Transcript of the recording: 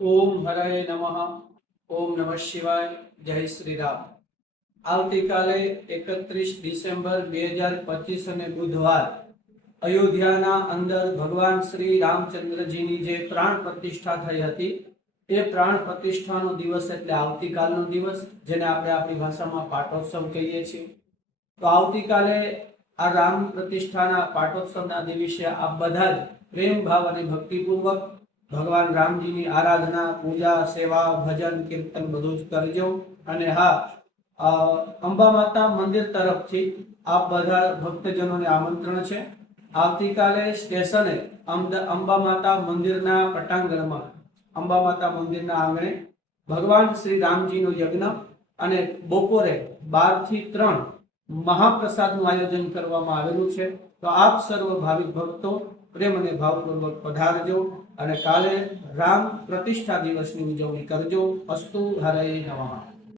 ओम हराय नमः। ओम नमः शिवाय। जय श्री राम। આવતીકાલે 31 ડિસેમ્બર 2025 અને બુધવાર અયોધ્યાના અંદર ભગવાન શ્રી રામચંદ્રજીની જે પ્રાણ પ્રતિષ્ઠા થઈ હતી એ પ્રાણ પ્રતિષ્ઠાનો દિવસ એટલે આવતીકાલનો દિવસ, જેને આપણે આપણી ભાષામાં પાટોત્સવ કહીએ છીએ। તો આવતીકાલે આ રામ પ્રતિષ્ઠાના પાટોત્સવના દિવસે આપ બધા જ પ્રેમ ભાવ અને ભક્તિપૂર્વક ભગવાન રામજીની આરાધના, પૂજા, સેવા, ભજન, કીર્તન બધું જ કરજો। અને હા, અંબા માતા મંદિર તરફથી આપ બધા ભક્તજનોને આમંત્રણ છે। આવતીકાલે સ્ટેશને અંબા માતા મંદિરના પટાંગણમાં, અંબા માતા મંદિરના આંગણે ભગવાન શ્રી રામજીનો યજ્ઞ અને બપોરે 12 થી 3 મહાપ્રસાદનું આયોજન કરવામાં આવેલું છે। તો આપ સર્વ ભાવિક ભક્તો પ્રેમ અને ભાવપૂર્વક પધારજો અને કાલે રામ પ્રતિષ્ઠા દિવસની ઉજવણી કરજો। અસ્તુ હરય નમઃ।